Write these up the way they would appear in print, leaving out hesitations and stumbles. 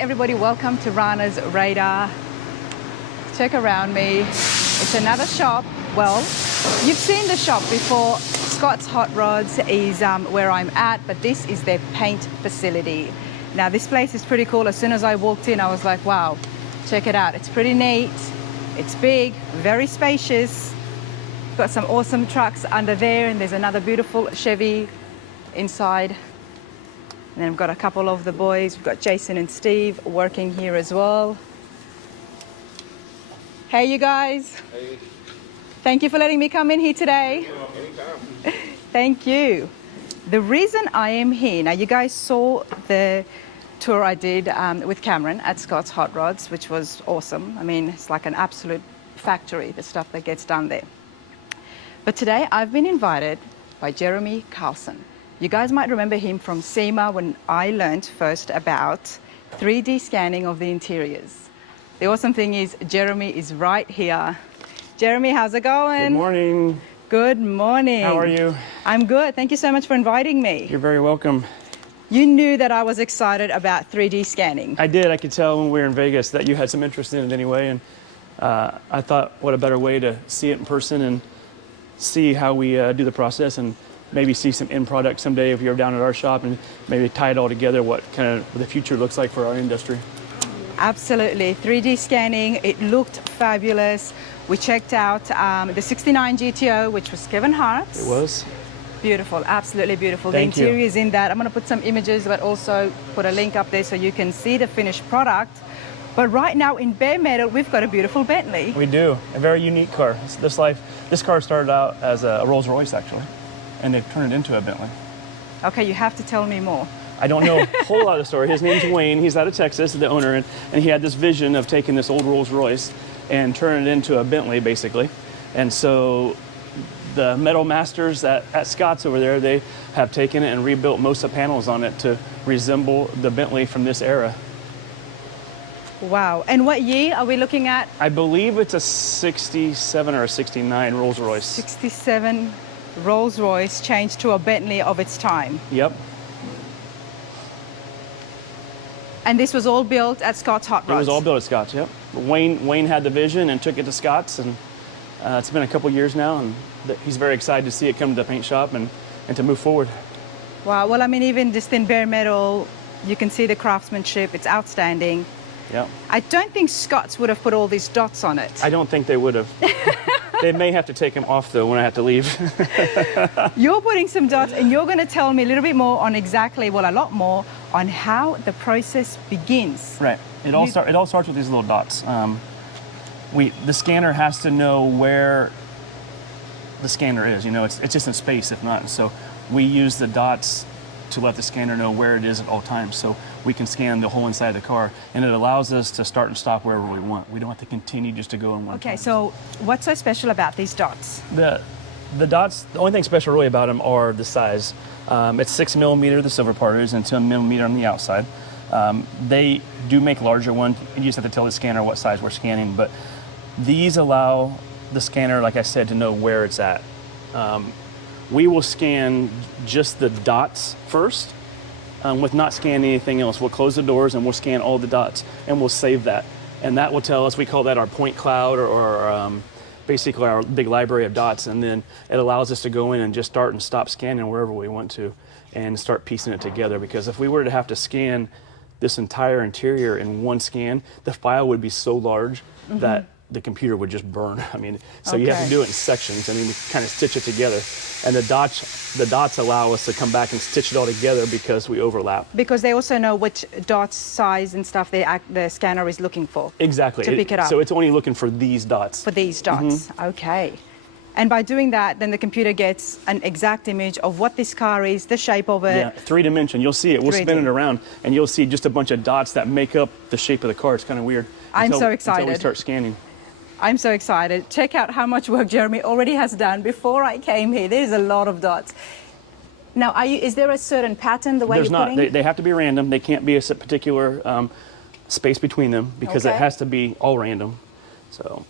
everybody, welcome to Rana's Radar. Check around me. It's another shop. Well, you've seen the shop before. Scott's Hot Rods is where I'm at, but this is their paint facility. Now this place is pretty cool. As soon as I walked in, I was like, wow, check it out. It's pretty neat. It's big, very spacious. Got some awesome trucks under there, and there's another beautiful Chevy inside. And then we've got a couple of the boys. We've got Jason and Steve working here as well. Hey, you guys. Hey. Thank you for letting me come in here today. Anytime. Thank you. The reason I am here, now you guys saw the tour I did with Cameron at Scott's Hot Rods, which was awesome. I mean, it's like an absolute factory, the stuff that gets done there. But today I've been invited by Jeremy Carson. You guys might remember him from SEMA when I learned first about 3D scanning of the interiors. The awesome thing is Jeremy is right here. Jeremy, how's it going? Good morning. Good morning. How are you? I'm good. Thank you so much for inviting me. You're very welcome. You knew that I was excited about 3D scanning. I did. I could tell when we were in Vegas that you had some interest in it anyway. And I thought, what a better way to see it in person and see how we do the process, and maybe see some end product someday if you're down at our shop, and maybe tie it all together, what kind of the future looks like for our industry. Absolutely. 3D scanning, it looked fabulous. We checked out the 69 GTO, which was Kevin Hart's. It was. Beautiful, absolutely beautiful. Thank the interior is in that. I'm going to put some images, but also put a link up there so you can see the finished product. But right now in bare metal, we've got a beautiful Bentley. We do. A very unique car. This car started out as a Rolls Royce, actually, and they turned it into a Bentley. Okay, you have to tell me more. I don't know a whole lot of the story. His name's Wayne. He's out of Texas, the owner, and he had this vision of taking this old Rolls Royce and turning it into a Bentley, basically. And so the metal masters at Scott's over there, they have taken it and rebuilt most of the panels on it to resemble the Bentley from this era. Wow. And what year are we looking at? I believe it's a 67 or a 69 Rolls Royce. 67 Rolls Royce changed to a Bentley of its time. Yep. And this was all built at Scott's Hot Rods? It was all built at Scott's, yep. Wayne had the vision and took it to Scott's, and it's been a couple years now, and he's very excited to see it come to the paint shop and to move forward. Wow, well, I mean, even just in bare metal, you can see the craftsmanship. It's outstanding. Yep. I don't think Scott's would have put all these dots on it. I don't think they would have. They may have to take them off, though, when I have to leave. You're putting some dots, and you're going to tell me a little bit more on exactly, well, a lot more, on how the process begins. Right. It all starts with these little dots. The scanner has to know where the scanner is. You know, it's just in space if not. So we use the dots to let the scanner know where it is at all times, so we can scan the whole inside of the car, and it allows us to start and stop wherever we want. We don't have to continue just to go in one time. Okay, so what's so special about these dots? The dots, the only thing special really about them are the size. It's 6 millimeter, the silver part is, and 2 millimeter on the outside. They do make larger ones. You just have to tell the scanner what size we're scanning, but these allow the scanner, like I said, to know where it's at. We will scan just the dots first, with not scanning anything else. We'll close the doors and we'll scan all the dots, and we'll save that. And that will tell us, we call that our point cloud, or basically our big library of dots. And then it allows us to go in and just start and stop scanning wherever we want to and start piecing it together. Because if we were to have to scan this entire interior in one scan, the file would be so large that the computer would just burn. I mean, so you have to do it in sections, and then you kind of stitch it together. And the dots allow us to come back and stitch it all together because we overlap. Because they also know which dots, size, and stuff the scanner is looking for. Exactly. To pick it up. So it's only looking for these dots. For these dots. Okay. And by doing that, then the computer gets an exact image of what this car is, the shape of it. Yeah, 3D. You'll see it. We'll spin it around, and you'll see just a bunch of dots that make up the shape of the car. It's kind of weird. I'm so excited. Until we start scanning. I'm so excited. Check out how much work Jeremy already has done before I came here. There's a lot of dots. Now, is there a certain pattern the way There's you're not. putting? They have to be random. They can't be a particular space between them, because it has to be all random. So,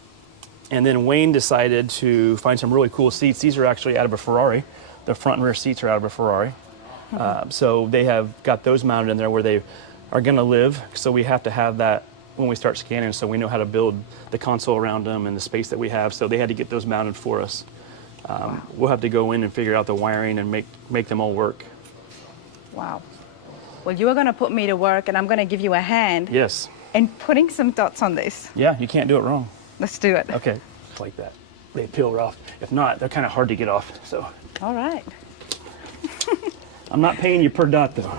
and then Wayne decided to find some really cool seats. These are actually out of a Ferrari. The front and rear seats are out of a Ferrari. So they have got those mounted in there where they are going to live. So we have to have that when we start scanning, so we know how to build the console around them and the space that we have. So they had to get those mounted for us. We'll have to go in and figure out the wiring and make them all work. Wow. Well, you are going to put me to work, and I'm going to give you a hand. Yes. In putting some dots on this. Yeah, you can't do it wrong. Let's do it. Okay, like that. They peel off. If not, they're kind of hard to get off. So. All right. I'm not paying you per dot though.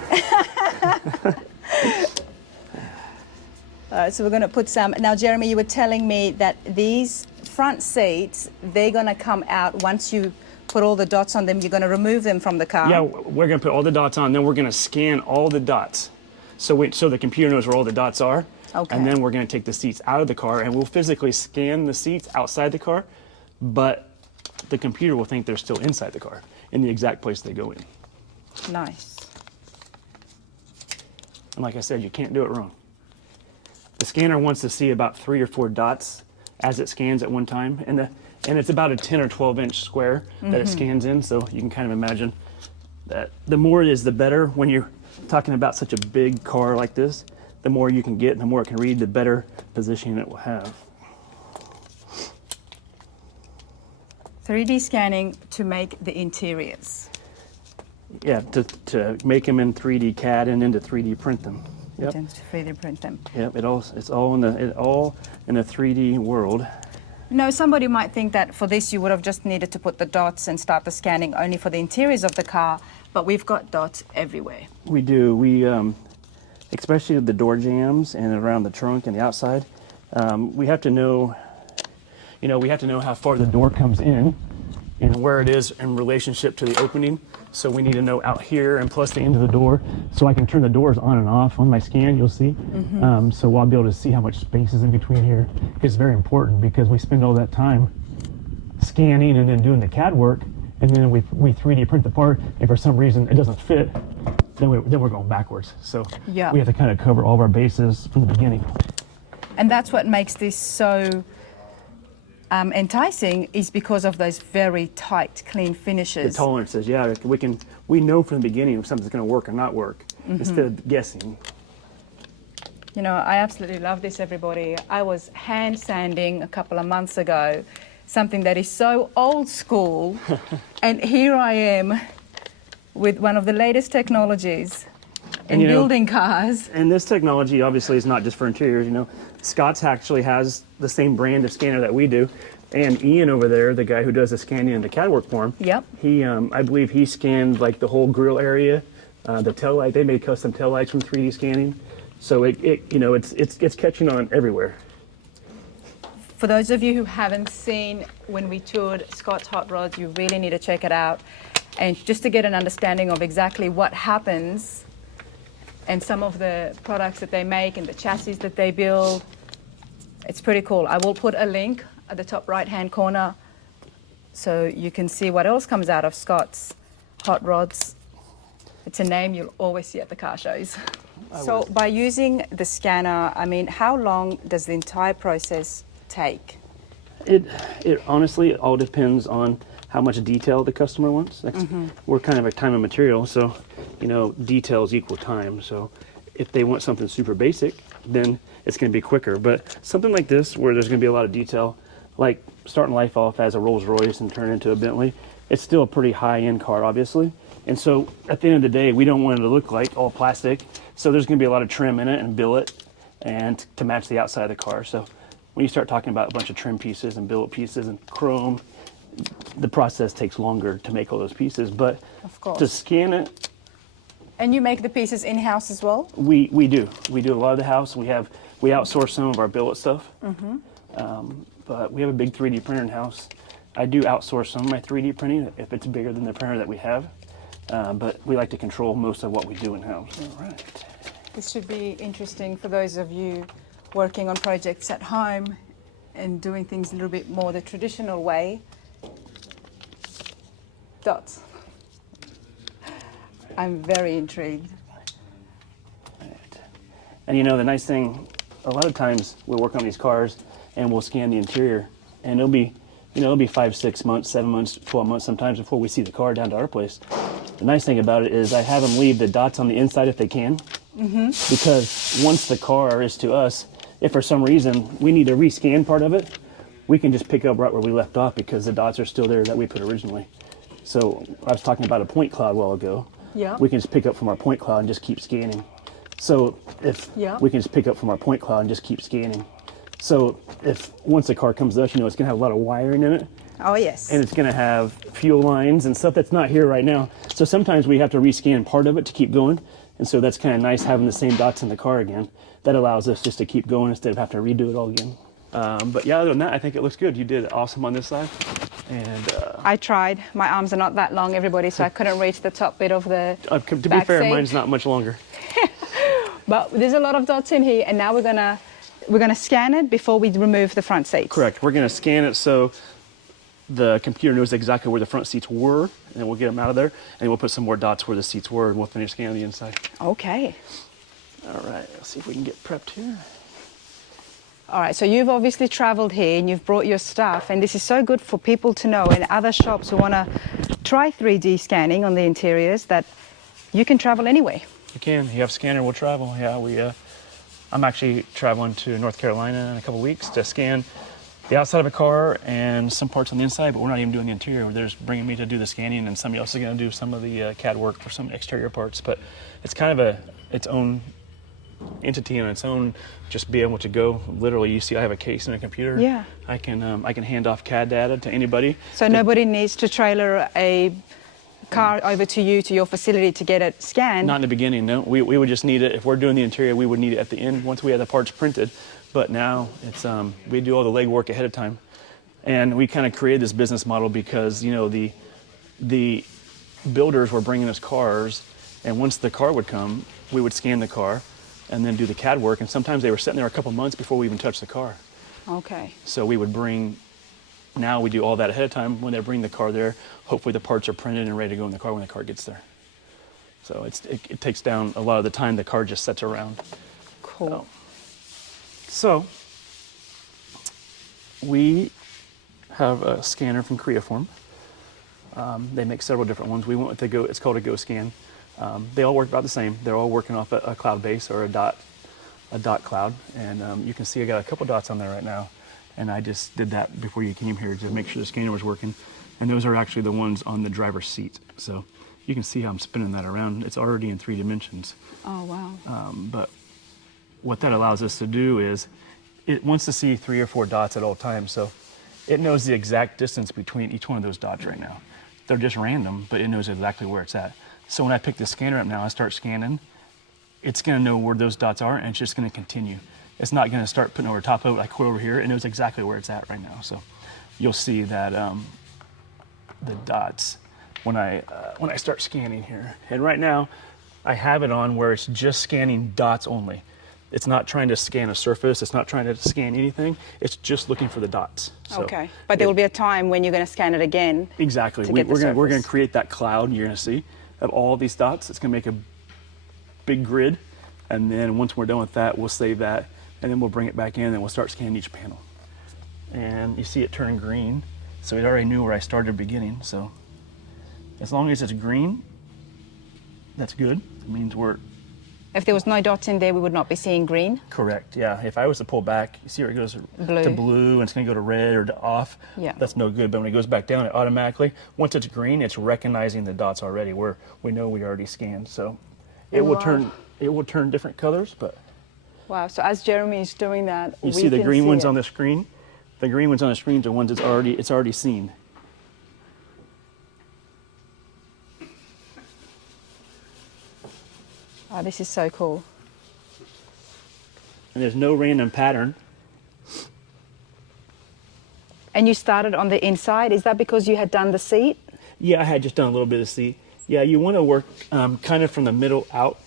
All right, so we're going to put some. Now, Jeremy, you were telling me that these front seats, they're going to come out once you put all the dots on them. You're going to remove them from the car. Yeah, we're going to put all the dots on, then we're going to scan all the dots. So the computer knows where all the dots are. Okay. And then we're going to take the seats out of the car, and we'll physically scan the seats outside the car, but the computer will think they're still inside the car in the exact place they go in. Nice. And like I said, you can't do it wrong. The scanner wants to see about 3 or 4 dots as it scans at one time, and it's about a 10 or 12 inch square that it scans in, so you can kind of imagine that the more it is, the better. When you're talking about such a big car like this, the more you can get and the more it can read, the better positioning it will have. 3D scanning to make the interiors. Yeah, to make them in 3D CAD and then to 3D print them. Yep. To 3D print them. Yep. It's all in the 3D world. You know, somebody might think that for this you would have just needed to put the dots and start the scanning only for the interiors of the car, but we've got dots everywhere. We do. We especially the door jambs and around the trunk and the outside. We have to know. We have to know how far the door comes in and where it is in relationship to the opening. So we need to know out here and plus the end of the door, so I can turn the doors on and off. On my scan, you'll see. So I'll be able to see how much space is in between here. It's very important because we spend all that time scanning and then doing the CAD work, and then we 3D print the part, and for some reason it doesn't fit, then we're going backwards. So yeah, we have to kind of cover all of our bases from the beginning. And that's what makes this so enticing, is because of those very tight, clean finishes. The tolerances, yeah, we know from the beginning if something's going to work or not work, instead of guessing. You know, I absolutely love this, everybody. I was hand sanding a couple of months ago, something that is so old school, and here I am with one of the latest technologies in building cars. And this technology obviously is not just for interiors. Scott's actually has the same brand of scanner that we do, and Ian over there, the guy who does the scanning and the CAD work for him. Yep. He, I believe he scanned like the whole grill area, the tail light. They made custom tail lights from 3D scanning, so it's catching on everywhere. For those of you who haven't seen when we toured Scott's Hot Rods, you really need to check it out, and just to get an understanding of exactly what happens and some of the products that they make and the chassis that they build. It's pretty cool. I will put a link at the top right-hand corner so you can see what else comes out of Scott's Hot Rods. It's a name you'll always see at the car shows. So by using the scanner, I mean, how long does the entire process take? It honestly, it all depends on how much detail the customer wants. We're kind of a time and material, so details equal time. So if they want something super basic, then it's going to be quicker. But something like this, where there's going to be a lot of detail, like starting life off as a Rolls Royce and turning into a Bentley, it's still a pretty high-end car, obviously. And so at the end of the day, we don't want it to look like all plastic. So there's going to be a lot of trim in it and billet, and to match the outside of the car. So when you start talking about a bunch of trim pieces and billet pieces and chrome, the process takes longer to make all those pieces. But Of course. to scan it, And you make the pieces in-house as well? we do a lot of the house. We outsource some of our billet stuff, but we have a big 3D printer in house. I do outsource some of my 3D printing if it's bigger than the printer that we have, but we like to control most of what we do in house. All right. This should be interesting for those of you working on projects at home and doing things a little bit more the traditional way. Dots. I'm very intrigued. And the nice thing, a lot of times we'll work on these cars and we'll scan the interior, and it'll be 5, 6 months, 7 months, 12 months sometimes before we see the car down to our place. The nice thing about it is I have them leave the dots on the inside if they can, Because once the car is to us, if for some reason we need to rescan part of it, we can just pick up right where we left off because the dots are still there that we put originally. So I was talking about a point cloud a while ago. Yeah. We can just pick up from our point cloud and just keep scanning. So if we can just pick up from our point cloud and just keep scanning. So if once the car comes to us, you know, it's gonna have a lot of wiring in it. Oh, yes. And it's gonna have fuel lines and stuff that's not here right now. So sometimes we have to rescan part of it to keep going. And so that's kind of nice having the same dots in the car again. That allows us just to keep going instead of having to redo it all again. But yeah, other than that, I think it looks good. You did awesome on this side. And I tried. My arms are not that long, everybody, so I couldn't reach the top bit of the to be fair, mine's not much longer. But there's a lot of dots in here, and now we're gonna scan it before we remove the front seats. Correct. We're gonna scan it so the computer knows exactly where the front seats were, and we'll get them out of there, and we'll put some more dots where the seats were, and we'll finish scanning the inside. Okay. All right, let's see if we can get prepped here. All right, so you've obviously traveled here and you've brought your stuff, and this is so good for people to know in other shops who want to try 3D scanning on the interiors that you can travel anyway. You can. You have scanner, we'll travel. Yeah, I'm actually traveling to North Carolina in a couple weeks to scan the outside of a car and some parts on the inside, but we're not even doing the interior. They're just bringing me to do the scanning, and somebody else is going to do some of the CAD work for some exterior parts. But it's kind of its own entity on its own. Just be able to go. Literally, you see, I have a case in a computer. Yeah. I can hand off CAD data to anybody. So nobody needs to trailer a car over to you, to your facility, to get it scanned? Not in the beginning, no. We would just need it. If we're doing the interior, we would need it at the end once we had the parts printed. But now it's we do all the legwork ahead of time. And we kind of created this business model because, you know, the builders were bringing us cars, and once the car would come, we would scan the car and then do the CAD work. And sometimes they were sitting there a couple months before we even touched the car. Okay. So we would now we do all that ahead of time. When they bring the car there, hopefully the parts are printed and ready to go in the car when the car gets there. So it takes down a lot of the time the car just sits around. Cool. So we have a scanner from Creaform. They make several different ones. We went with the Go. It's called a Go Scan. They all work about the same. They're all working off a cloud base or a dot cloud. And you can see I got a couple dots on there right now. And I just did that before you came here to make sure the scanner was working. And those are actually the ones on the driver's seat. So you can see how I'm spinning that around. It's already in 3 dimensions. Oh, wow. But what that allows us to do is it wants to see 3 or 4 dots at all times. So it knows the exact distance between each one of those dots right now. They're just random, but it knows exactly where it's at. So when I pick the scanner up now, I start scanning, it's gonna know where those dots are, and it's just gonna continue. It's not gonna start putting over top of it, like over here. It knows exactly where it's at right now. So you'll see that the dots when I start scanning here. And right now, I have it on where it's just scanning dots only. It's not trying to scan a surface. It's not trying to scan anything. It's just looking for the dots. So okay, but there will be a time when you're going to scan it again. Exactly. We're going to create that cloud you're going to see of all these dots. It's going to make a big grid, and then once we're done with that, we'll save that, and then we'll bring it back in, and we'll start scanning each panel. And you see it turn green, so it already knew where I started at the beginning. So as long as it's green, that's good. It means we're If there was no dots in there, we would not be seeing green? correct. Yeah, if I was to pull back, you see where it goes Blue. to blue and it's going to go to red or to off. Yeah. That's no good. But when it goes back down, it automatically, once it's green, it's recognizing the dots already where we know we already scanned. So it will turn different colors, but Wow, so as Jeremy is doing that, you see the green ones on the screen. The green ones on the screen are the ones it's already seen. Oh, this is so cool. And there's no random pattern. And you started on the inside. Is that because you had done the seat? Yeah, I had just done a little bit of seat. Yeah, you want to work kind of from the middle out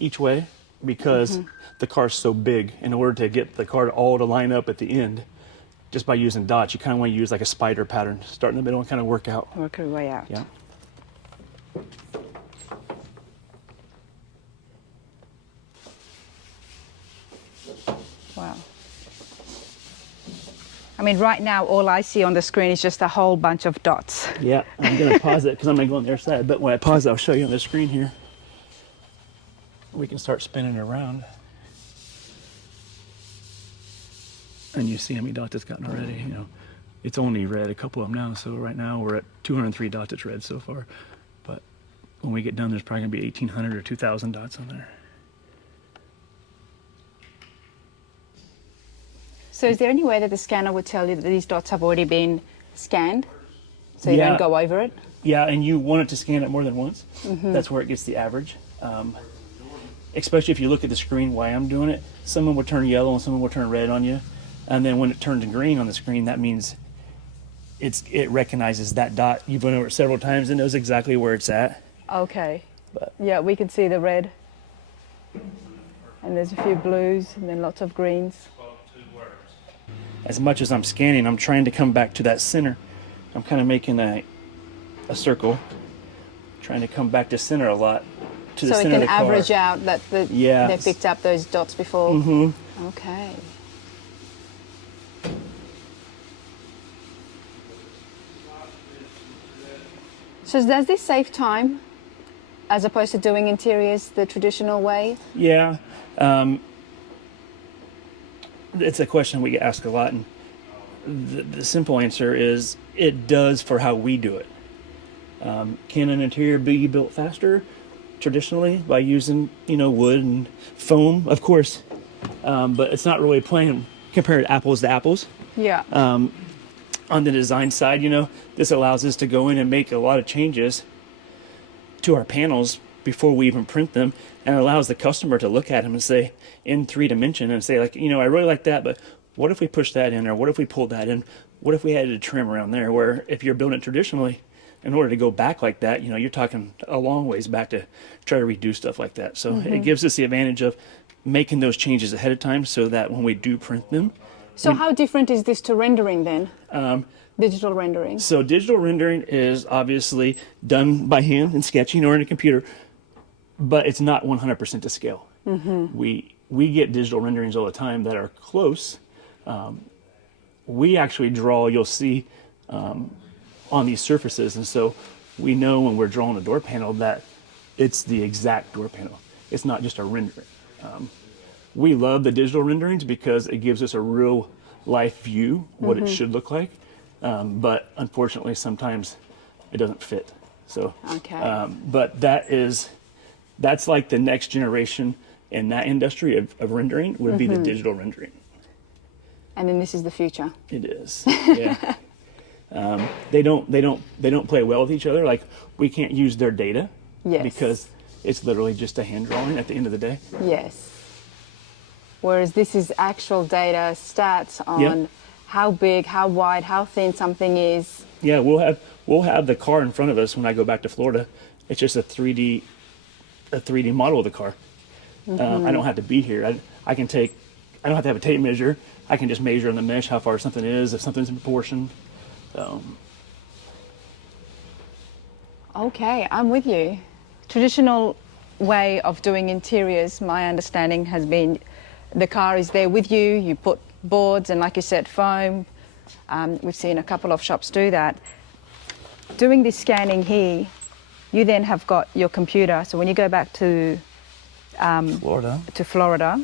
each way because the car's so big. In order to get the car all to line up at the end, just by using dots, you kind of want to use like a spider pattern. Start in the middle and kind of work out. Work your way out. Yeah. Wow. I mean, right now, all I see on the screen is just a whole bunch of dots. Yeah, I'm going to pause it because I'm going to go on the other side. But when I pause it, I'll show you on the screen here. we can start spinning it around. And you see how many dots it's gotten already. You know, it's only read a couple of them now. So right now we're at 203 dots it's read so far. But when we get done, there's probably gonna be 1,800 or 2,000 dots on there. So is there any way that the scanner would tell you that these dots have already been scanned? So you don't go over it? Yeah, and you want it to scan it more than once. That's where it gets the average. Especially if you look at the screen while I'm doing it, someone will turn yellow and someone will turn red on you. And then when it turns green on the screen, that means it recognizes that dot. You've went over it several times and knows exactly where it's at. Okay. But yeah, we can see the red. And there's a few blues and then lots of greens. As much as I'm scanning, I'm trying to come back to that center. I'm kind of making a circle, trying to come back to center a lot. To the so center it can of the car. average out that they picked up those dots before? Okay. So does this save time as opposed to doing interiors the traditional way? Yeah. It's a question we get asked a lot, and the simple answer is it does for how we do it. Can an interior be built faster? Traditionally, by using wood and foam, of course, but it's not really playing compared apples to apples. Yeah. On the design side, this allows us to go in and make a lot of changes to our panels before we even print them, and allows the customer to look at them and say, in 3D, and say, like, I really like that, but what if we push that in, or what if we pulled that in? What if we added a trim around there? Where if you're building it traditionally, in order to go back like that, you're talking a long ways back to try to redo stuff like that. So it gives us the advantage of making those changes ahead of time so that when we do print them. So how different is this to rendering then? Digital rendering. So digital rendering is obviously done by hand and sketching or in a computer, but it's not 100% to scale. We get digital renderings all the time that are close. We actually draw, you'll see, on these surfaces, and so we know when we're drawing a door panel that it's the exact door panel. It's not just a rendering. We love the digital renderings because it gives us a real life view what it should look like, but unfortunately sometimes it doesn't fit. So but that's like the next generation in that industry of rendering would be the digital rendering. And then this is the future. It is. Yeah. They don't play well with each other. Like, we can't use their data because it's literally just a hand drawing at the end of the day. Yes. Whereas this is actual data, stats on how big, how wide, how thin something is. Yeah, we'll have the car in front of us when I go back to Florida. It's just a 3D model of the car. I don't have to be here. I don't have to have a tape measure. I can just measure on the mesh how far something is, if something's in proportion. Okay, I'm with you. Traditional way of doing interiors, my understanding has been the car is there with you, you put boards and, like you said, foam. We've seen a couple of shops do that. Doing this scanning here, you then have got your computer. So when you go back to Florida,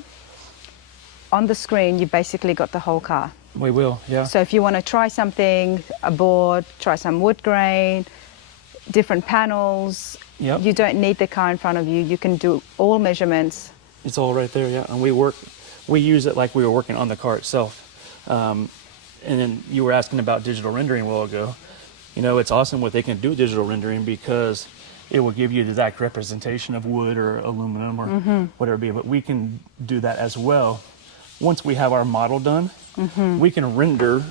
on the screen, you've basically got the whole car. We will, yeah. So if you want to try something, a board, try some wood grain, different panels, you don't need the car in front of you. You can do all measurements. It's all right there, yeah. And we use it like we were working on the car itself. And then you were asking about digital rendering a while ago. It's awesome what they can do with digital rendering because it will give you the exact representation of wood or aluminum or whatever it be. But we can do that as well. Once we have our model done, we can render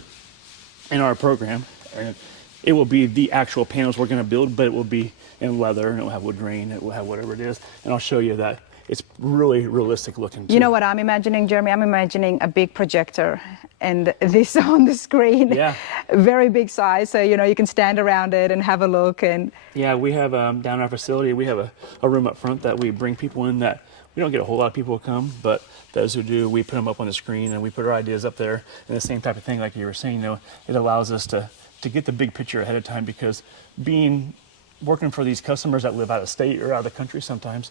in our program, and it will be the actual panels we're going to build, but it will be in leather, and it will have wood grain, it will have whatever it is, and I'll show you that. It's really realistic looking too. You know what I'm imagining, Jeremy? I'm imagining a big projector and this on the screen. Yeah. Very big size, so you can stand around it and have a look. And yeah, we have down in our facility, we have a room up front that we bring people in that we don't get a whole lot of people come, but those who do, we put them up on the screen and we put our ideas up there. And the same type of thing, like you were saying, it allows us to get the big picture ahead of time, because working for these customers that live out of state or out of the country sometimes,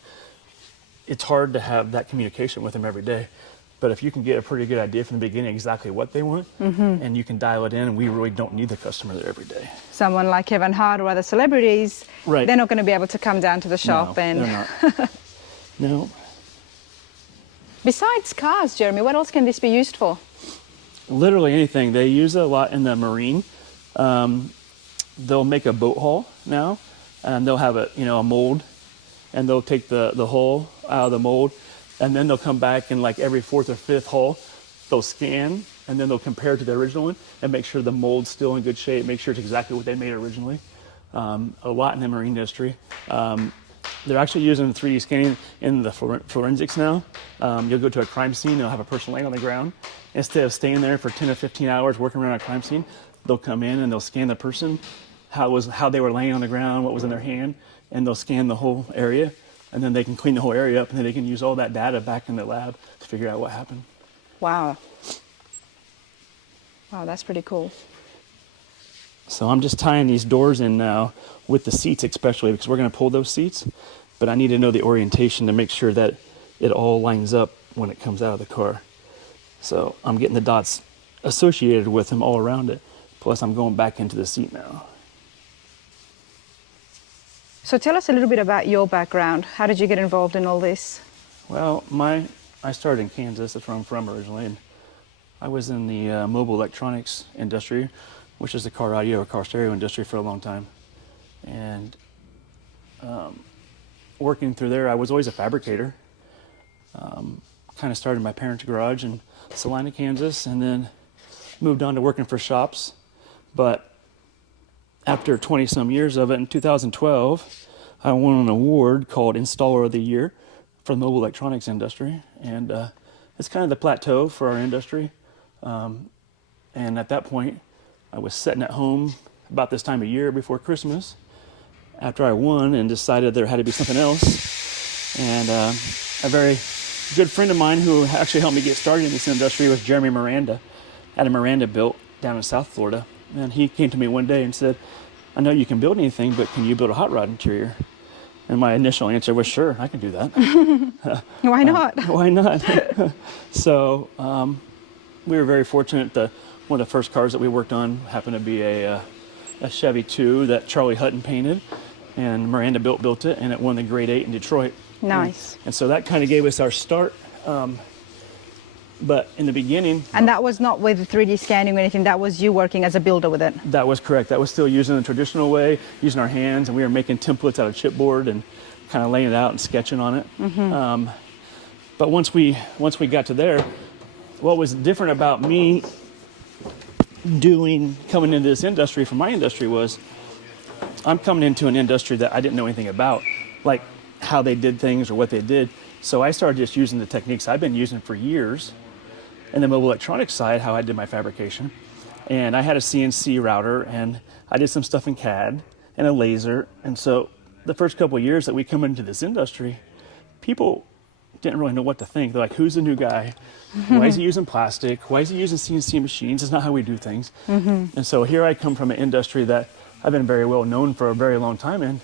it's hard to have that communication with them every day. But if you can get a pretty good idea from the beginning exactly what they want, and you can dial it in, we really don't need the customer there every day. Someone like Kevin Hart or other celebrities, Right. they're not going to be able to come down to the shop. No, And they're not. No. besides cars, Jeremy, what else can this be used for? Literally anything. They use it a lot in the marine. They'll make a boat hull now, and they'll have a mold, and they'll take the hull out of the mold, and then they'll come back and like every fourth or fifth hull, they'll scan, and then they'll compare it to the original one and make sure the mold's still in good shape, make sure it's exactly what they made originally. A lot in the marine industry. They're actually using 3D scanning in the forensics now. You'll go to a crime scene, they'll have a person laying on the ground. Instead of staying there for 10 or 15 hours working around a crime scene, they'll come in and they'll scan the person, how they were laying on the ground, what was in their hand, and they'll scan the whole area, and then they can clean the whole area up, and then they can use all that data back in the lab to figure out what happened. Wow. Wow, that's pretty cool. So I'm just tying these doors in now with the seats especially, because we're going to pull those seats, but I need to know the orientation to make sure that it all lines up when it comes out of the car. So I'm getting the dots associated with them all around it, plus I'm going back into the seat now. So tell us a little bit about your background. How did you get involved in all this? Well, I started in Kansas, that's where I'm from originally, and I was in the mobile electronics industry, which is the car audio or car stereo industry, for a long time. And working through there, I was always a fabricator. Kind of started in my parents' garage in Salina, Kansas, and then moved on to working for shops. But after 20 some years of it, in 2012, I won an award called Installer of the Year for the mobile electronics industry. And it's kind of the plateau for our industry. And at that point, I was sitting at home about this time of year before Christmas after I won, and decided there had to be something else. And a very good friend of mine who actually helped me get started in this industry was Jeremy Miranda, had a Miranda built down in South Florida. And he came to me one day and said, I know you can build anything, but can you build a hot rod interior? And my initial answer was, sure, I can do that. Why not? Why not? So we were very fortunate that one of the first cars that we worked on happened to be a Chevy 2 that Charlie Hutton painted, and Miranda built it, and it won the Grade 8 in Detroit. Nice. And so that kind of gave us our start. But in the beginning... And that was not with 3D scanning or anything, that was you working as a builder with it? That was correct. That was still using the traditional way, using our hands, and we were making templates out of chipboard and kind of laying it out and sketching on it. Mm-hmm. But once we got to there, what was different about me coming into this industry from my industry was I'm coming into an industry that I didn't know anything about, like how they did things or what they did. So I started just using the techniques I've been using for years in the mobile electronics side, how I did my fabrication. And I had a CNC router, and I did some stuff in CAD and a laser. And so the first couple of years that we come into this industry, people didn't really know what to think. They're like, who's the new guy? Why is he using plastic? Why is he using CNC machines? It's not how we do things. Mm-hmm. And so here I come from an industry that I've been very well known for a very long time in,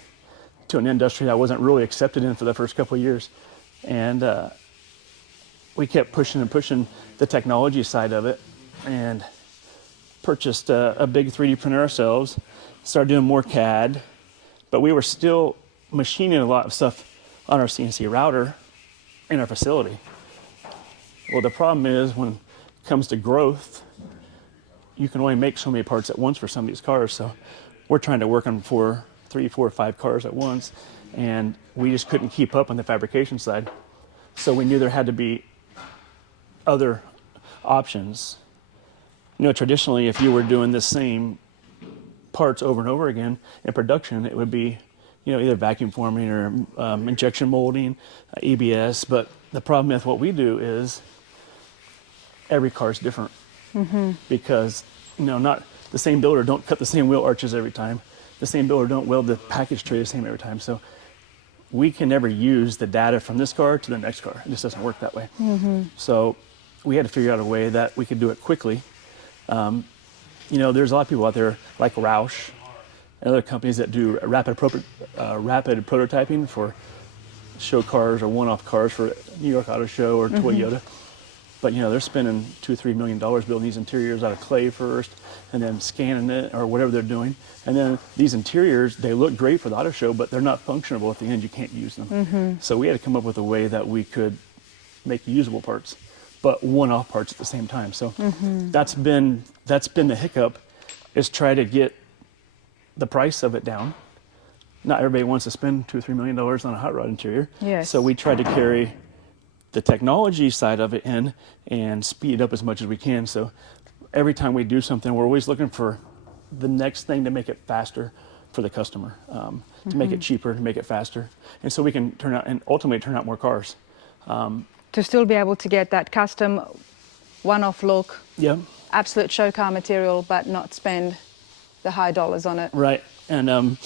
to an industry that I wasn't really accepted in for the first couple of years. And we kept pushing and pushing the technology side of it, and purchased a big 3D printer ourselves, started doing more CAD, but we were still machining a lot of stuff on our CNC router in our facility. Well, the problem is when it comes to growth, you can only make so many parts at once for some of these cars. So we're trying to work on 3, 4, 5 cars at once, and we just couldn't keep up on the fabrication side. So we knew there had to be other options. You know, traditionally, if you were doing the same parts over and over again in production, it would be, you know, either vacuum forming or injection molding, ABS. But the problem with what we do is every car is different. Mm-hmm. Because, you know, not the same builder don't cut the same wheel arches every time. The same builder don't weld the package tray the same every time. So we can never use the data from this car to the next car. It just doesn't work that way. Mm-hmm. So we had to figure out a way that we could do it quickly. You know, there's a lot of people out there like Roush and other companies that do rapid prototyping for show cars or one-off cars for New York Auto Show or Toyota. But they're spending $2-3 million building these interiors out of clay first, and then scanning it or whatever they're doing. And then these interiors, they look great for the auto show, but they're not functionable at the end. You can't use them. So we had to come up with a way that we could make usable parts, but one-off parts at the same time. So that's been the hiccup, is try to get the price of it down. Not everybody wants to spend $2 or $3 million on a hot rod interior. Yes. So we tried to carry the technology side of it in and speed it up as much as we can. So every time we do something, we're always looking for the next thing to make it faster for the customer, to make it cheaper, to make it faster. And so we can ultimately turn out more cars. To still be able to get that custom one-off look, Yeah. absolute show car material, but not spend the high dollars on it. Right. And,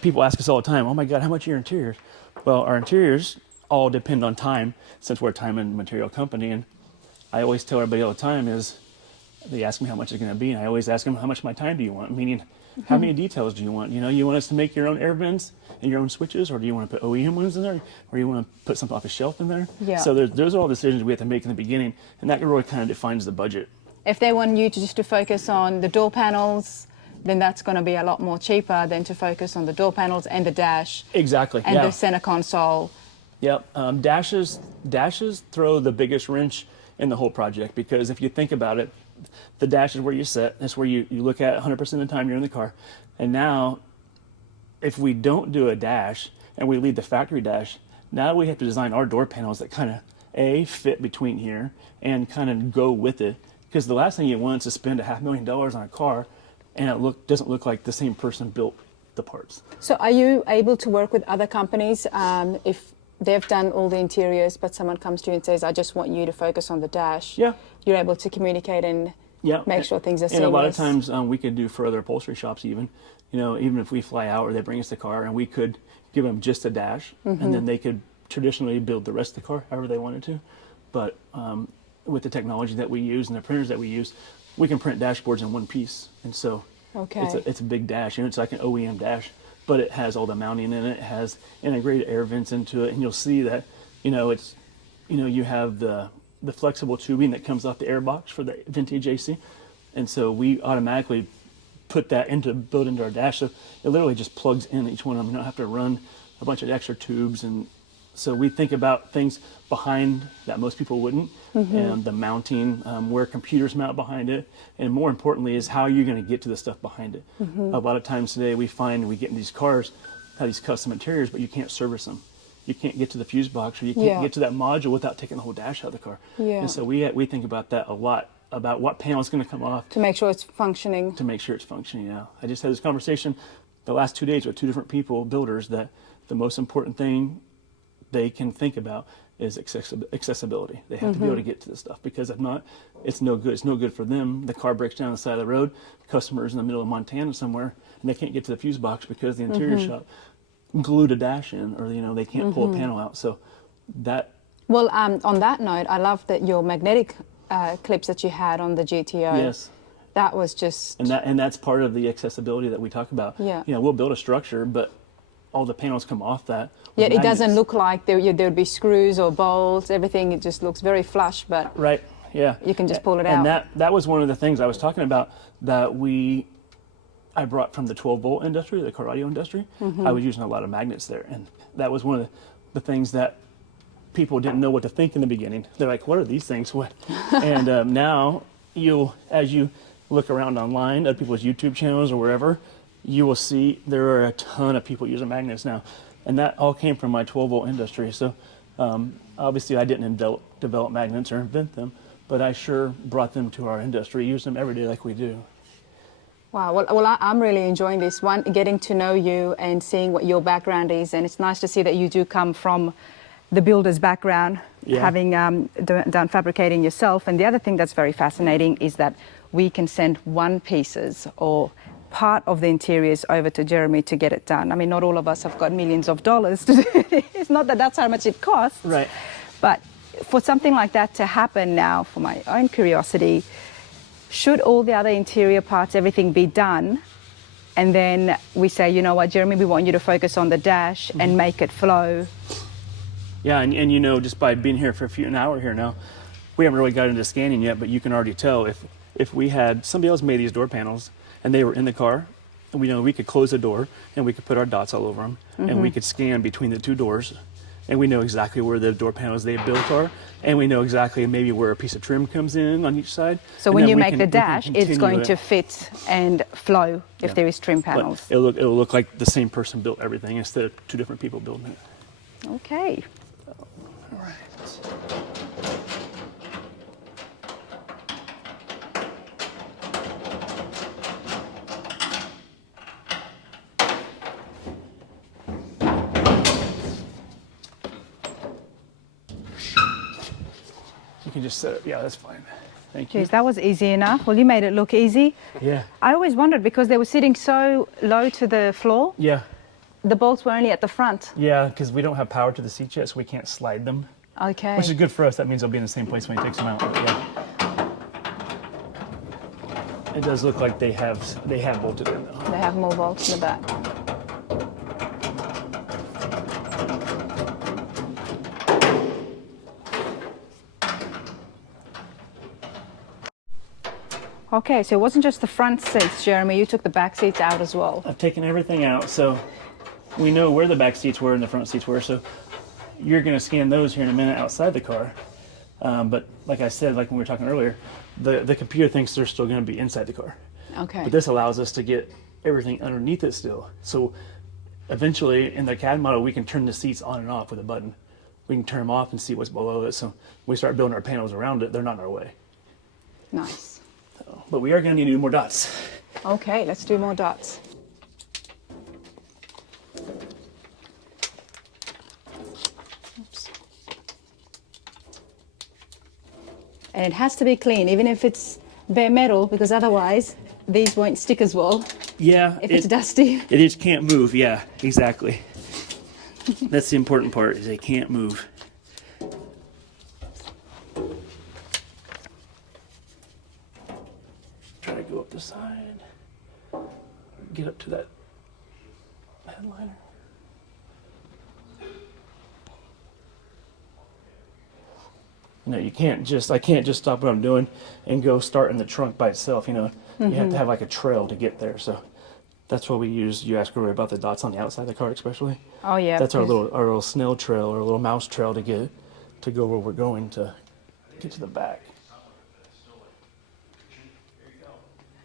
people ask us all the time, oh my God, how much are your interiors? Well, our interiors all depend on time, since we're a time and material company. And I always tell everybody all the time is, they ask me how much it's going to be, and I always ask them, how much of my time do you want? Meaning, how many details do you want? You want us to make your own air vents and your own switches, or do you want to put OEM ones in there, or you want to put something off the shelf in there? Yeah. So those are all decisions we have to make in the beginning, and that really kind of defines the budget. If they want you to just to focus on the door panels, then that's going to be a lot more cheaper than to focus on the door panels and the dash. Exactly. And the center console. Yep. Dashes throw the biggest wrench in the whole project, because if you think about it, the dash is where you sit. That's where you look at 100% of the time you're in the car. And now, if we don't do a dash and we leave the factory dash, now we have to design our door panels that kind of fit between here and kind of go with it. Because the last thing you want is to spend $500,000 on a car and it doesn't look like the same person built the parts. So are you able to work with other companies if they've done all the interiors, but someone comes to you and says, I just want you to focus on the dash? Yeah. You're able to communicate and make sure things are seamless. And a lot of times we could do for other upholstery shops even. Even if we fly out or they bring us the car, and we could give them just a dash, and then they could traditionally build the rest of the car however they wanted to. But with the technology that we use and the printers that we use, we can print dashboards in one piece. And so it's a big dash. It's like an OEM dash, but it has all the mounting in it. It has integrated air vents into it, and you'll see that you have the flexible tubing that comes off the air box for the vintage AC, and so we automatically put that built into our dash. So it literally just plugs in each one of them. You don't have to run a bunch of extra tubes, and so we think about things behind that most people wouldn't, and the mounting, where computers mount behind it, and more importantly is how you're going to get to the stuff behind it. A lot of times today we find we get in these cars, have these custom interiors, but you can't service them. You can't get to the fuse box, or you can't get to that module without taking the whole dash out of the car. And so we think about that a lot, about what panel is going to come off. To make sure it's functioning. To make sure it's functioning, yeah. I just had this conversation the last 2 days with 2 different people, builders, that the most important thing they can think about is accessibility. They have to be able to get to this stuff, because if not, it's no good. It's no good for them. The car breaks down on the side of the road, customer's in the middle of Montana somewhere, and they can't get to the fuse box because the interior shop glued a dash in, or they can't pull a panel out. So that. Well, on that note, I love that your magnetic clips that you had on the GTO. Yes. That was just. And that's part of the accessibility that we talk about. Yeah. We'll build a structure, but all the panels come off that. Yeah, it doesn't look like there would be screws or bolts. Everything, it just looks very flush, but. Right. Yeah. You can just pull it out. And that was one of the things I was talking about that I brought from the 12-volt industry, the car audio industry. I was using a lot of magnets there, and that was one of the things that people didn't know what to think in the beginning. They're like, what are these things? What? And now, as you look around online at people's YouTube channels or wherever, you will see there are a ton of people using magnets now. And that all came from my 12-volt industry. So obviously I didn't develop magnets or invent them, but I sure brought them to our industry, use them every day like we do. Wow, well, I'm really enjoying this one, getting to know you and seeing what your background is. And it's nice to see that you do come from the builder's background, having done fabricating yourself. And the other thing that's very fascinating is that we can send one pieces or part of the interiors over to Jeremy to get it done. I mean, not all of us have got millions of dollars to do it. It's not that that's how much it costs. Right. But for something like that to happen now, for my own curiosity, should all the other interior parts, everything be done, and then we say, you know what, Jeremy, we want you to focus on the dash and make it flow, Yeah, and you know, just by being here for an hour here now, we haven't really got into scanning yet, but you can already tell if we had somebody else made these door panels and they were in the car, we know we could close the door and we could put our dots all over them, and we could scan between the two doors, and we know exactly where the door panels they built are, and we know exactly maybe where a piece of trim comes in on each side. So when you make the dash, it's going to fit and flow if there is trim panels. But it'll look like the same person built everything instead of two different people building it. Okay. All right. You can just set it. Yeah, that's fine. Thank you. Jeez, that was easy enough. Well, you made it look easy. Yeah. I always wondered because they were sitting so low to the floor. Yeah. The bolts were only at the front. Yeah, because we don't have power to the seats yet, so we can't slide them. Okay. Which is good for us. That means they'll be in the same place when he takes them out. But yeah. It does look like they have bolted in though. They have more bolts in the back. Okay, so it wasn't just the front seats, Jeremy. You took the back seats out as well. I've taken everything out, so we know where the back seats were and the front seats were. So you're going to scan those here in a minute outside the car. But like I said, like when we were talking earlier, the computer thinks they're still going to be inside the car. Okay. But this allows us to get everything underneath it still. So eventually in the CAD model, we can turn the seats on and off with a button. We can turn them off and see what's below it. So when we start building our panels around it, they're not in our way. Nice. But we are going to need more dots. Okay, let's do more dots. Oops. And it has to be clean, even if it's bare metal, because otherwise these won't stick as well. Yeah. If it's dusty. It just can't move. Yeah, exactly. That's the important part, is they can't move. Try to go up the side. Get up to that headliner. You know, I can't just stop what I'm doing and go start in the trunk by itself, you know. You have to have like a trail to get there. So that's what we use. You asked earlier about the dots on the outside of the car especially. Oh yeah. That's our little snail trail or a little mouse trail to go where we're going to get to the back.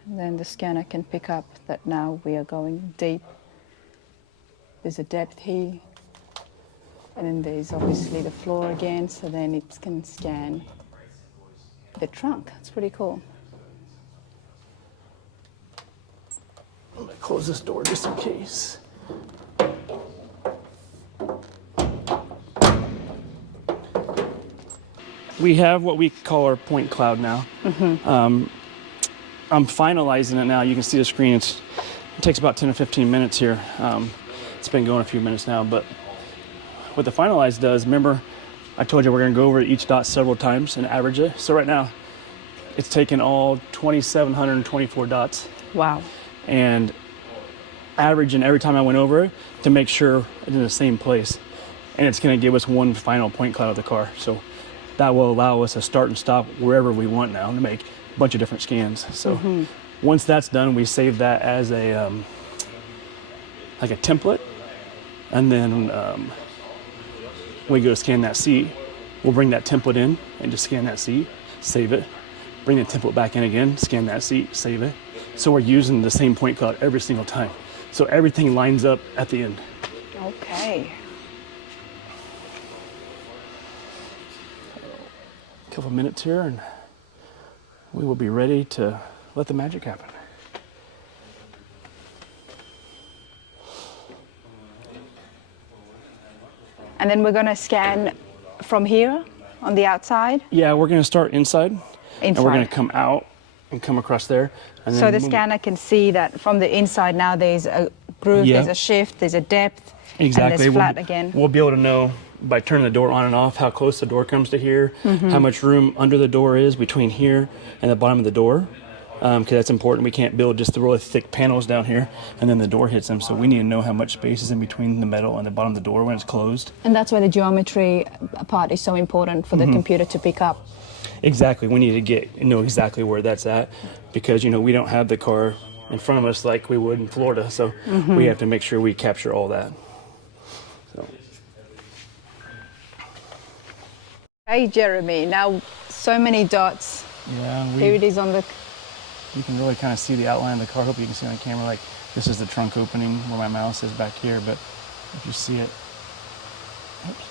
And then the scanner can pick up that now we are going deep. There's a depth here. And then there's obviously the floor again, so then it can scan the trunk. That's pretty cool. I'm gonna close this door just in case. We have what we call our point cloud now. I'm finalizing it now. You can see the screen. It takes about 10 or 15 minutes here. It's been going a few minutes now, but what the finalize does, remember I told you we're going to go over each dot several times and average it. So right now it's taken all 2,724 dots. Wow. And averaging every time I went over it to make sure it's in the same place. And it's going to give us one final point cloud of the car. So that will allow us to start and stop wherever we want now to make a bunch of different scans. So once that's done, we save that as a like a template, and then we go to scan that seat. We'll bring that template in and just scan that seat, save it, bring the template back in again, scan that seat, save it. So we're using the same point cloud every single time. So everything lines up at the end. Okay. A couple minutes here and we will be ready to let the magic happen. And then we're going to scan from here on the outside? Yeah, we're going to start inside. And we're going to Inside. come out and come across there. And So then the scanner can see that from the inside now there's a groove, Yeah. there's a shift, there's a depth, Exactly. and there's flat again. We'll be able to know by turning the door on and off how close the door comes to here, how much room under the door is between here and the bottom of the door. because that's important. We can't build just the really thick panels down here and then the door hits them. So we need to know how much space is in between the metal and the bottom of the door when it's closed. And that's why the geometry part is so important for the computer to pick up. Exactly. We need to know exactly where that's at, because we don't have the car in front of us like we would in Florida. So we have to make sure we capture all that. So. Hey Jeremy, now so many dots. Yeah. Here it is on the. You can really kind of see the outline of the car. Hope you can see on the camera. Like, this is the trunk opening where my mouse is back here, but if you see it. Oops.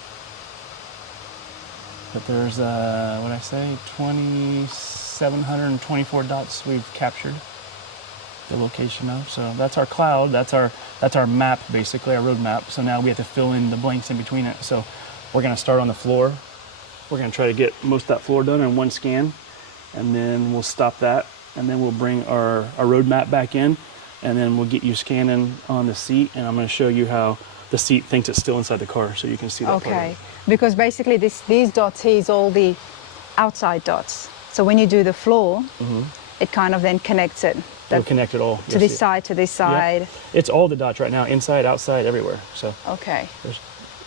But there's, 2,724 dots we've captured the location of. So that's our cloud. That's our map, basically, our road map. So now we have to fill in the blanks in between it. So we're going to start on the floor. We're going to try to get most of that floor done in one scan, and then we'll stop that, and then we'll bring our road map back in, and then we'll get you scanning on the seat, and I'm going to show you how the seat thinks it's still inside the car, so you can see that. Okay, because basically these dots here is all the outside dots. So when you do the floor, it kind of then connects it. It'll connect it all. To this side, to this side. Yeah. It's all the dots right now, inside, outside, everywhere. So okay.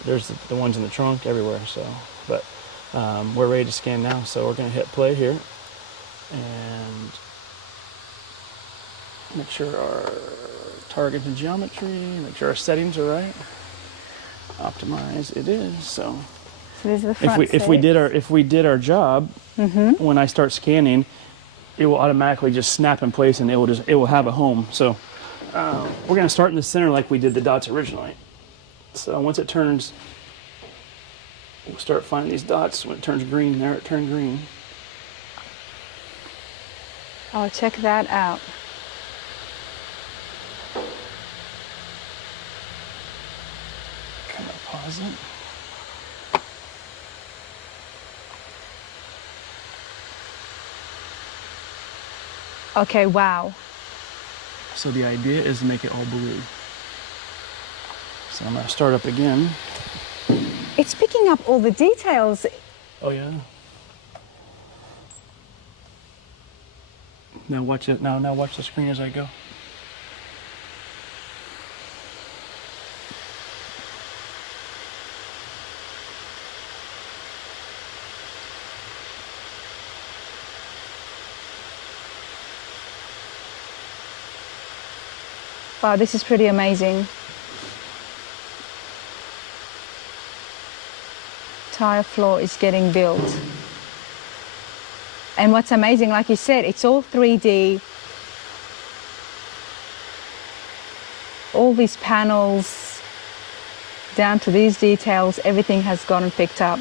There's the ones in the trunk everywhere. So, but we're ready to scan now. So we're going to hit play here and make sure our target and geometry, make sure our settings are right. Optimize it is. So this is the front if we did our job, when I start scanning, it will automatically just snap in place and it will have a home. So we're going to start in the center like we did the dots originally. So once it turns, we'll start finding these dots. When it turns green, there it turned green. Oh, check that out. Kind of pause it. Okay, wow. So the idea is to make it all blue. So I'm going to start up again. It's picking up all the details. Oh yeah. Now watch it. Now watch the screen as I go. Wow, this is pretty amazing. Tire floor is getting built. And what's amazing, like you said, it's all 3D. All these panels, down to these details, everything has gotten picked up.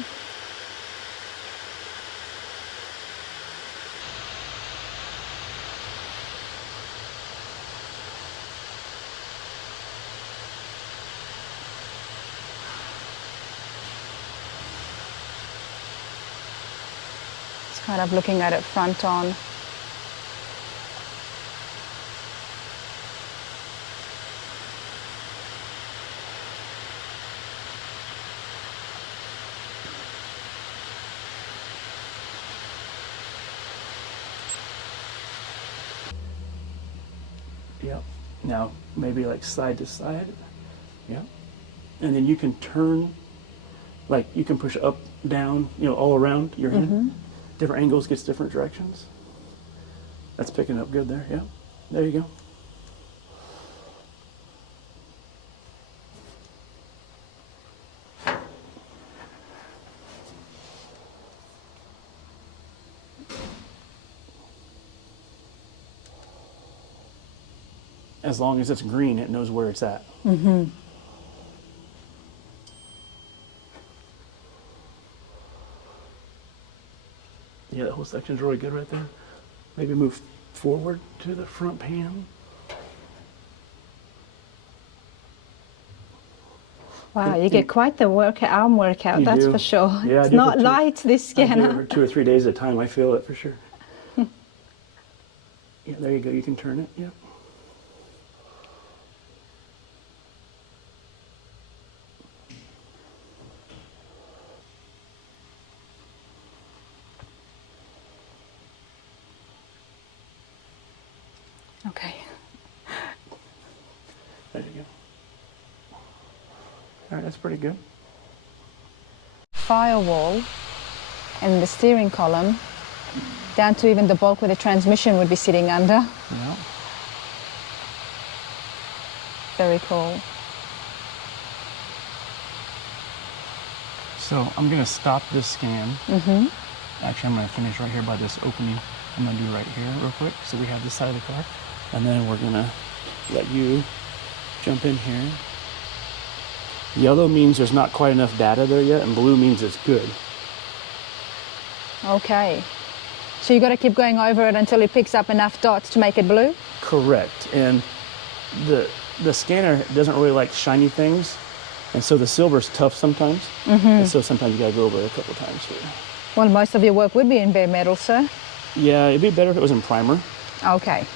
Kind of looking at it front on. Yep. Now maybe like side to side. Yep. And then you can turn, like you can push up, down, all around your head. Different angles gets different directions. That's picking up good there. Yeah, there you go. As long as it's green, it knows where it's at. Yeah, that whole section's really good right there. Maybe move forward to the front pan. Wow, you get quite the arm workout, that's for sure. Yeah, it's not light, this scanner. I do it for 2 or 3 days at a time. I feel it for sure. Yeah, there you go. You can turn it. Yep. Okay. There you go. All right, that's pretty good. Firewall and the steering column, down to even the bulk where the transmission would be sitting under. Yeah. Very cool. So I'm gonna stop this scan. Mm-hmm. Actually, I'm gonna finish right here by this opening. I'm gonna do right here real quick. So we have this side of the car, and then we're gonna let you jump in here. Yellow means there's not quite enough data there yet, and blue means it's good. Okay. So you got to keep going over it until it picks up enough dots to make it blue? Correct. And the scanner doesn't really like shiny things, and so the silver's tough sometimes. Mm-hmm. And so sometimes you gotta go over it a couple times here. Well, most of your work would be in bare metal, sir. Yeah, it'd be better if it was in primer. Okay.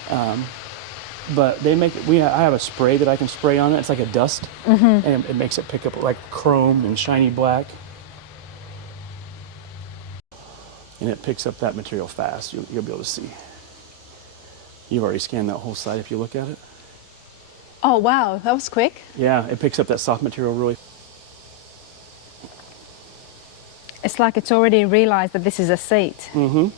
But they make it, I have a spray that I can spray on it. It's like a dust, and it makes it pick up like chrome and shiny black. And it picks up that material fast. You'll be able to see. You've already scanned that whole side if you look at it. Oh, wow, that was quick. Yeah, it picks up that soft material really. It's like it's already realized that this is a seat. Mm-hmm.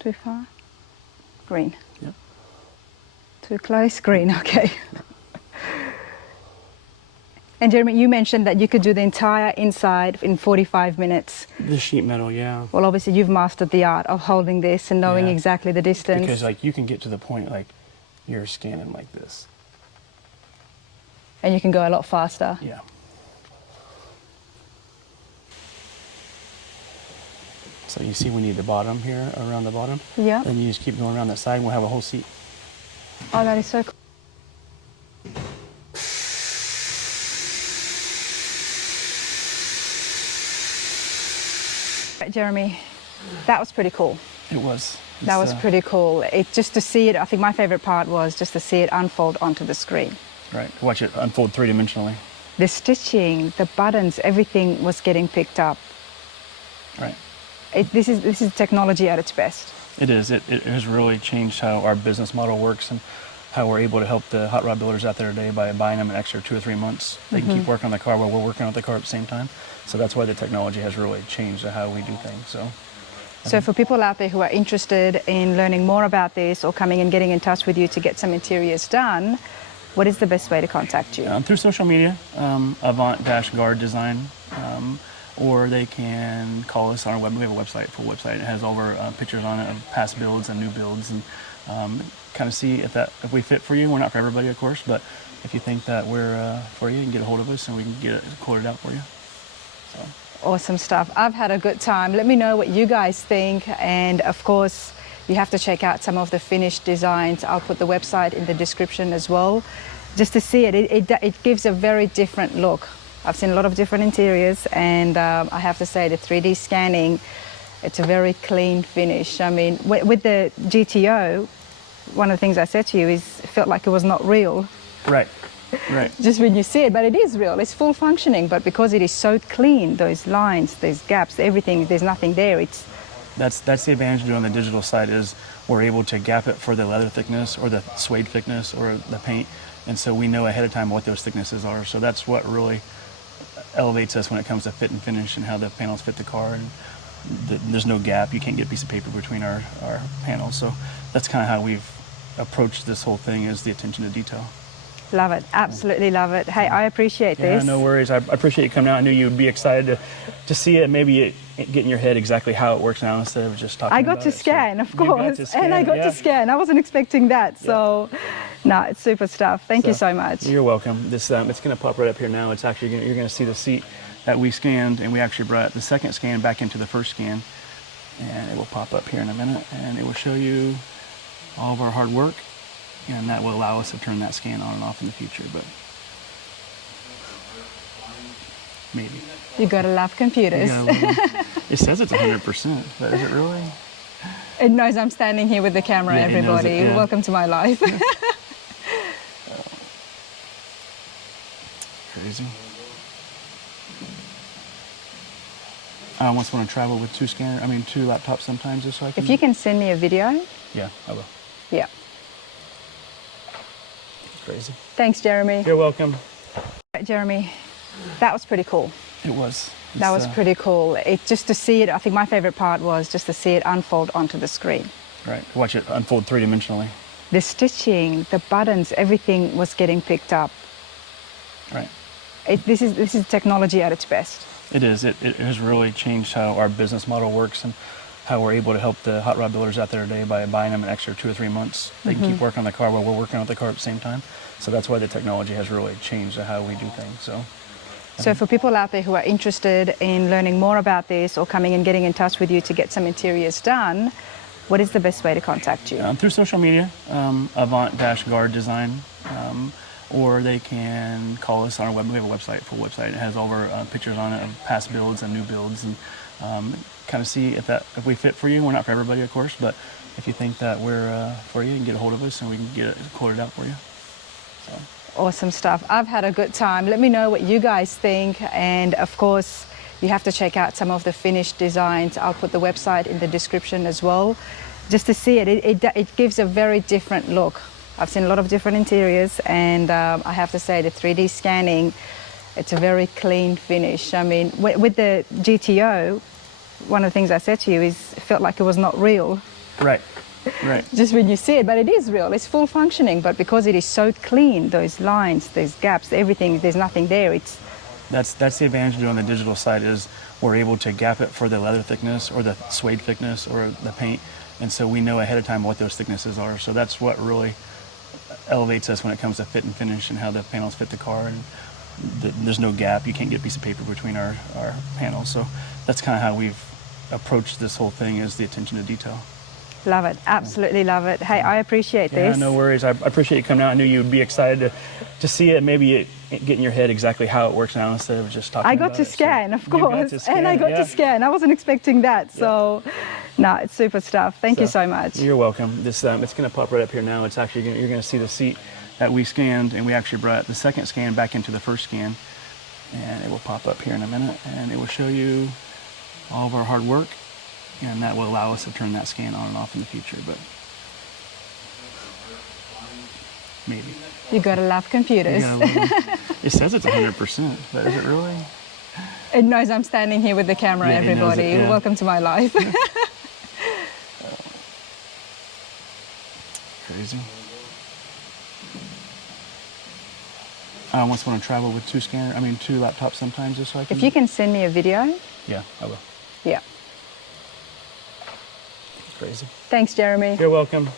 Too far? Green. Yep. Too close? Green, okay. And Jeremy, you mentioned that you could do the entire inside in 45 minutes. The sheet metal, yeah. Well, obviously you've mastered the art of holding this and knowing Yeah. exactly the distance. Because like you can get to the point like you're scanning like this. And you can go a lot faster. Yeah. So you see we need the bottom here, around the bottom. Yeah. And you just keep going around that side and we'll have a whole seat. Oh, that is so cool. Jeremy, that was pretty cool. It was. That was pretty cool. It just to see it, I think my favorite part was just to see it unfold onto the screen. Right, watch it unfold three-dimensionally. The stitching, the buttons, everything was getting picked up. Right. This is technology at its best. It is. It has really changed how our business model works and how we're able to help the hot rod builders out there today by buying them an extra 2 or 3 months. They can keep working on the car while we're working on the car at the same time. So that's why the technology has really changed how we do things. So for people out there who are interested in learning more about this or coming and getting in touch with you to get some interiors done, what is the best way to contact you? through social media, Avant-Garde Design, or they can call us on our web. We have a website, full website. It has all of our pictures on it of past builds and new builds, and kind of see if we fit for you. We're not for everybody, of course, but if you think that we're for you, you can get a hold of us and we can get it quoted out for you. So. Awesome stuff. I've had a good time. Let me know what you guys think, and of course you have to check out some of the finished designs. I'll put the website in the description as well, just to see it. It gives a very different look. I've seen a lot of different interiors, and I have to say the 3D scanning, it's a very clean finish. I mean, with the GTO, one of the things I said to you is it felt like it was not real. Right. Right. Just when you see it, but it is real. It's full functioning, but because it is so clean, those lines, those gaps, everything, there's nothing there. That's the advantage of doing the digital side is we're able to gap it for the leather thickness or the suede thickness or the paint, and so we know ahead of time what those thicknesses are. So that's what really elevates us when it comes to fit and finish and how the panels fit the car. And there's no gap. You can't get a piece of paper between our panels. So that's kind of how we've approached this whole thing, is the attention to detail. Love it. Absolutely love it. Hey, I appreciate this. Yeah, no worries. I appreciate you coming out. I knew you would be excited to see it, maybe get in your head exactly how it works now instead of just talking about it. I got to scan, of course. And I got to scan. I wasn't expecting that. So, no, it's super stuff. Thank you so much. You're welcome. This it's going to pop right up here now. It's actually you're going to see the seat that we scanned, and we actually brought the second scan back into the first scan. and it will pop up here in a minute, and it will show you all of our hard work, and that will allow us to turn that scan on and off in the future, but maybe. You gotta love computers. It says it's 100%, but is it really? It knows I'm standing here with the camera, Yeah, it knows everybody. it, yeah. Welcome to my life. Crazy. I almost want to travel with two laptops sometimes just so I can... If you can send me a video. Yeah, I will. Yeah. Crazy. Thanks, Jeremy. You're welcome. Jeremy, that was pretty cool. It was. That was pretty cool. Just to see it, I think my favorite part was just to see it unfold onto the screen. Right, watch it unfold three-dimensionally. The stitching, the buttons, everything was getting picked up. Right. This is technology at its best. It is. It has really changed how our business model works and how we're able to help the hot rod builders out there today by buying them an extra 2 or 3 months. They can keep working on the car while we're working on the car at the same time. So that's why the technology has really changed how we do things. So for people out there who are interested in learning more about this or coming and getting in touch with you to get some interiors done, what is the best way to contact you? Through social media, Avant-Garde Design, or they can call us on our web. We have a website, full website. It has all of our pictures on it of past builds and new builds, and kind of see if we fit for you. We're not for everybody, of course, but if you think that we're for you, you can get a hold of us and we can get it quoted out for you. So. Awesome stuff. I've had a good time. Let me know what you guys think, and of course you have to check out some of the finished designs. I'll put the website in the description as well, just to see it. It gives a very different look. I've seen a lot of different interiors, and I have to say the 3D scanning, it's a very clean finish. I mean, with the GTO, one of the things I said to you is it felt like it was not real. Right. Right. Just when you see it, but it is real. It's full functioning, but because it is so clean, those lines, those gaps, everything, there's nothing there. That's the advantage of doing the digital side is we're able to gap it for the leather thickness or the suede thickness or the paint, and so we know ahead of time what those thicknesses are. So that's what really elevates us when it comes to fit and finish and how the panels fit the car, and there's no gap. You can't get a piece of paper between our panels. So that's kind of how we've approached this whole thing, is the attention to detail. Love it. Absolutely love it. Hey, I appreciate this. Yeah, no worries. I appreciate you coming out. I knew you'd be excited to see it, maybe get in your head exactly how it works now instead of just talking about it. I got to scan, of course. And I got to scan. I wasn't expecting that. So, no, it's super stuff. Thank you so much. You're welcome. This it's going to pop right up here now. It's actually you're going to see the seat that we scanned, and we actually brought the second scan back into the first scan, and it will pop up here in a minute, and it will show you all of our hard work, and that will allow us to turn that scan on and off in the future, but maybe. You gotta love computers. It says it's 100%, but is it really? It knows I'm standing here with the camera, yeah, everybody. It knows it, yeah. Welcome to my life. Crazy. I almost want to travel with two laptops sometimes just so I can... If you can send me a video. Yeah, I will. Yeah. Crazy. Thanks, Jeremy. You're welcome.